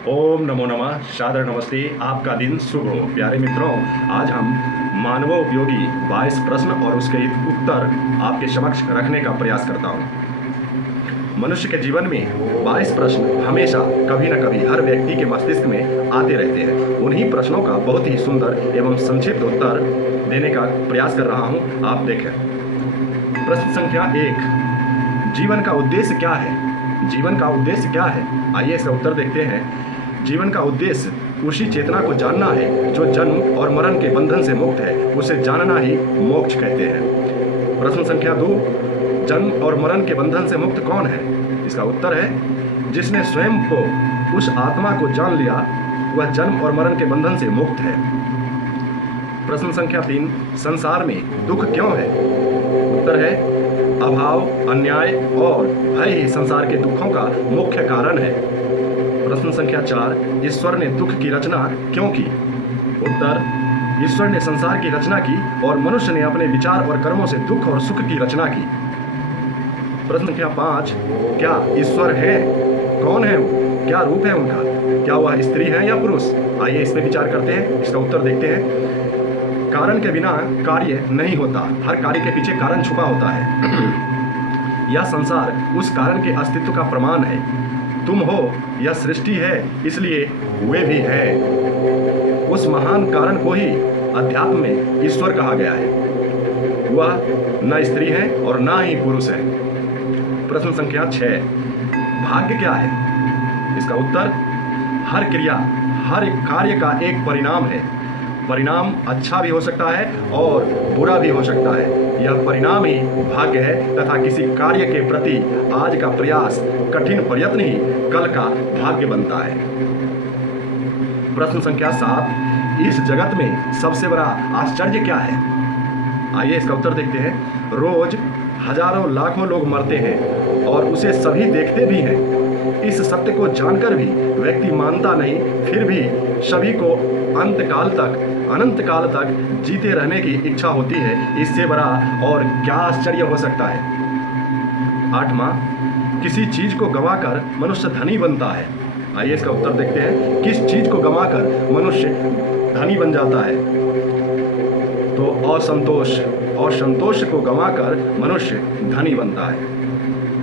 ओम नमो नमः। सादर नमस्ते। आपका दिन शुभ हो। प्यारे मित्रों, आज हम मानव उपयोगी 22 प्रश्न और उसके उत्तर आपके समक्ष रखने का प्रयास करता हूँ। मनुष्य के जीवन में 22 प्रश्न हमेशा कभी न कभी हर व्यक्ति के मस्तिष्क में आते रहते हैं। उन्हीं प्रश्नों का बहुत ही सुंदर एवं संक्षिप्त उत्तर देने का प्रयास कर रहा हूँ। आप देखें। प्रश्न संख्या 1, जीवन का उद्देश्य क्या है? जीवन का उद्देश्य क्या है? आइए इसका उत्तर देखते हैं। जीवन का उद्देश्य उसी चेतना को जानना है जो जन्म और मरण के बंधन से मुक्त है। उसे जानना ही मोक्ष कहते हैं। प्रश्न संख्या 2, जन्म और मरण के बंधन से मुक्त कौन है? इसका उत्तर है जिसने स्वयं को उस आत्मा को जान लिया, वह जन्म और मरण के बंधन से मुक्त है। प्रश्न संख्या 3, संसार में दुख क्यों है? उत्तर है अभाव, अन्याय और भय ही संसार के दुखों का मुख्य कारण है। प्रश्न संख्या 4, ईश्वर ने दुख की रचना क्यों की? उत्तर, ईश्वर ने संसार की रचना की और मनुष्य ने अपने विचार और कर्मों से दुख और सुख की रचना की। प्रश्न संख्या 5, क्या ईश्वर है? कौन है वो? क्या रूप है उनका? क्या वह स्त्री है या पुरुष? आइए इस पर विचार करते हैं, इसका उत्तर देखते हैं। कारण के बिना कार्य नहीं होता, हर कार्य के पीछे कारण छुपा होता है। यह संसार उस कारण के अस्तित्व का प्रमाण है। तुम हो, यह सृष्टि है, इसलिए वे भी हैं। उस महान कारण को ही अध्यात्म में ईश्वर कहा गया है। वह न स्त्री है और न ही पुरुष है। प्रश्न संख्या 6, भाग्य क्या है? इसका उत्तर, हर क्रिया, हर कार्य का एक परिणाम है। परिणाम अच्छा भी हो सकता है और बुरा भी हो सकता है। यह परिणाम ही भाग्य है तथा किसी कार्य के प्रति आज का प्रयास, कठिन प्रयत्न ही कल का भाग्य बनता है। प्रश्न संख्या 7, इस जगत में सबसे बड़ा आश्चर्य क्या है? आइए इसका उत्तर देखते हैं। रोज हजारों लाखों लोग मरते हैं और उसे सभी देखते भी हैं। इस सत्य को जानकर भी व्यक्ति मानता नहीं, फिर भी सभी को अनंत काल तक जीते रहने की इच्छा होती है। इससे बड़ा और क्या आश्चर्य हो सकता है? 8वां, किसी चीज को गंवाकर मनुष्य धनी बनता है। आइए इसका उत्तर देखते हैं। किस चीज को गंवाकर मनुष्य धनी बन जाता है? तो असंतोष को गंवाकर मनुष्य धनी बनता है।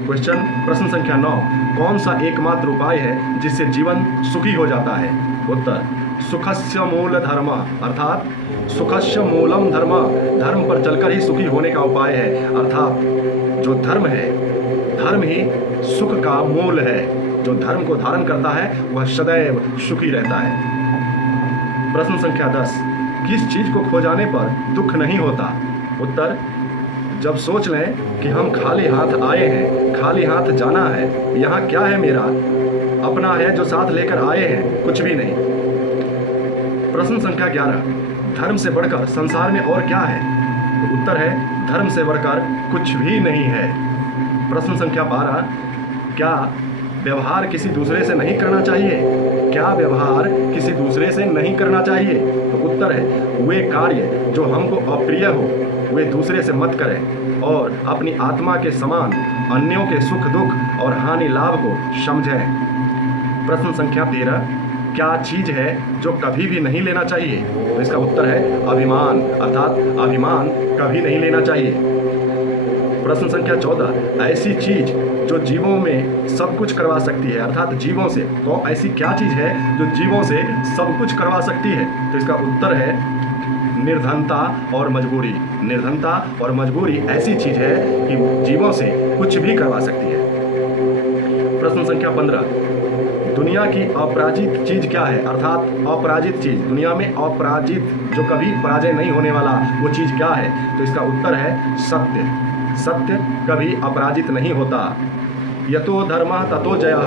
प्रश्न संख्या 9, कौन सा एकमात्र उपाय है जिससे जीवन सुखी हो जाता है? उत्तर, सुखस्य मूल धर्म, अर्थात सुखस्य मूलम धर्म, धर्म पर चलकर ही सुखी होने का उपाय है। अर्थात जो धर्म है, धर्म ही सुख का मूल है। जो धर्म को धारण करता है वह सदैव सुखी रहता है। प्रश्न संख्या 10, किस चीज को खो जाने पर दुख नहीं होता? उत्तर, जब सोच लें कि हम खाली हाथ आए हैं, खाली हाथ जाना है, यहाँ क्या है मेरा? अपना है जो साथ लेकर आए हैं, कुछ भी नहीं। प्रश्न संख्या 11, धर्म से बढ़कर संसार में और क्या है? तो उत्तर है धर्म से बढ़कर कुछ भी नहीं है। प्रश्न संख्या 12, क्या व्यवहार किसी दूसरे से नहीं करना चाहिए? क्या व्यवहार किसी दूसरे से नहीं करना चाहिए? तो उत्तर है वे कार्य जो हमको अप्रिय हो वे दूसरे से मत करें और अपनी आत्मा के समान अन्यों के सुख दुख और हानि लाभ को समझें। प्रश्न संख्या 13, क्या चीज है जो कभी भी नहीं लेना चाहिए? तो इसका उत्तर है अभिमान, अर्थात अभिमान कभी नहीं लेना चाहिए। प्रश्न संख्या 14, ऐसी चीज जो जीवों में सब कुछ करवा सकती है, अर्थात जीवों से ऐसी क्या चीज है जो जीवों से सब कुछ करवा सकती है? तो इसका उत्तर है निर्धनता और मजबूरी। निर्धनता और मजबूरी ऐसी चीज है कि जीवों से कुछ भी करवा सकती है। प्रश्न संख्या 15, दुनिया की अपराजित चीज क्या है? अर्थात अपराजित चीज, दुनिया में अपराजित जो कभी पराजय नहीं होने वाला वो चीज क्या है? तो इसका उत्तर है सत्य। सत्य कभी अपराजित नहीं होता। यतो धर्मः ततो जयः,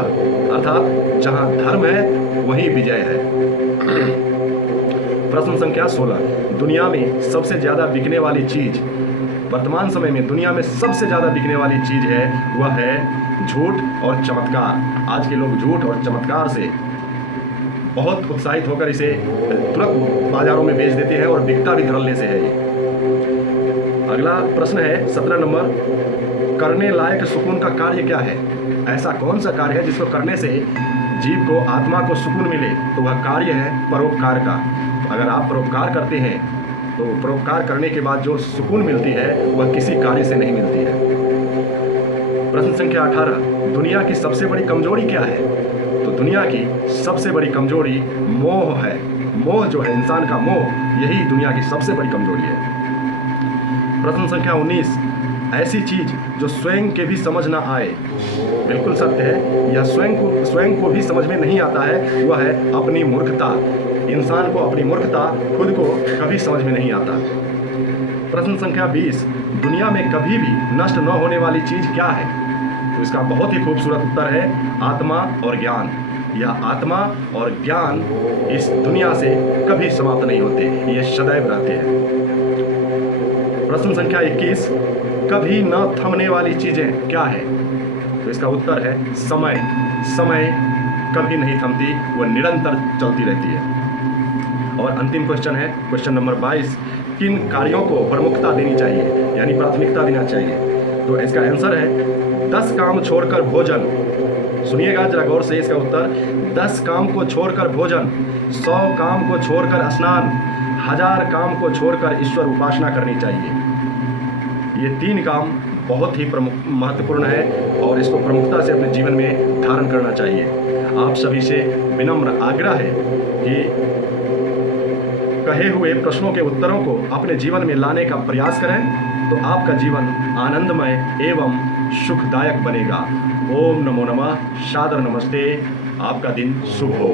अर्थात जहाँ धर्म है वहीं विजय है। प्रश्न संख्या 16, दुनिया में सबसे ज्यादा बिकने वाली चीज, वर्तमान समय में दुनिया में सबसे ज्यादा बिकने वाली चीज है वह है झूठ और चमत्कार। आज के लोग झूठ और चमत्कार से बहुत उत्साहित होकर इसे तुरंत बाजारों में बेच देते हैं और बिकता भी धड़ल्ले से है ये। अगला प्रश्न है 17 नंबर, करने लायक सुकून का कार्य क्या है? ऐसा कौन सा कार्य है जिसको करने से जीव को, आत्मा को सुकून मिले तो वह कार्य है परोपकार का। तो अगर आप परोपकार करते हैं तो परोपकार करने के बाद जो सुकून मिलती है वह किसी कार्य से नहीं मिलती है। प्रश्न संख्या 18, दुनिया की सबसे बड़ी कमजोरी क्या है? तो दुनिया की सबसे बड़ी कमजोरी मोह है। मोह जो है, इंसान का मोह, यही दुनिया की सबसे बड़ी कमजोरी है। प्रश्न संख्या 19, ऐसी चीज जो स्वयं के भी समझ ना आए। बिल्कुल सत्य है, यह स्वयं को भी समझ में नहीं आता है, वह है अपनी मूर्खता। इंसान को अपनी मूर्खता खुद को कभी समझ में नहीं आता। प्रश्न संख्या 20, दुनिया में कभी भी नष्ट न होने वाली चीज क्या है? तो इसका बहुत ही खूबसूरत उत्तर है आत्मा और ज्ञान। यह आत्मा और ज्ञान इस दुनिया से कभी समाप्त नहीं होते, ये सदैव रहते हैं। प्रश्न संख्या 21, कभी न थमने वाली चीजें क्या है? तो इसका उत्तर है समय। समय कभी नहीं थमती, वह निरंतर चलती रहती है। और अंतिम क्वेश्चन है क्वेश्चन नंबर 22, किन कार्यों को प्रमुखता देनी चाहिए, यानी प्राथमिकता देना चाहिए? तो इसका आंसर है 10 काम छोड़कर भोजन। सुनिएगा जरा गौर से इसका उत्तर, 10 काम को छोड़कर भोजन, 100 काम को छोड़कर स्नान, 1000 काम को छोड़कर ईश्वर उपासना करनी चाहिए। ये 3 काम बहुत ही महत्वपूर्ण है और इसको प्रमुखता से अपने जीवन में धारण करना चाहिए। आप सभी से विनम्र आग्रह है कि कहे हुए प्रश्नों के उत्तरों को अपने जीवन में लाने का प्रयास करें, तो आपका जीवन आनंदमय एवं सुखदायक बनेगा। ओम नमो नमः, सादर नमस्ते, आपका दिन शुभ हो।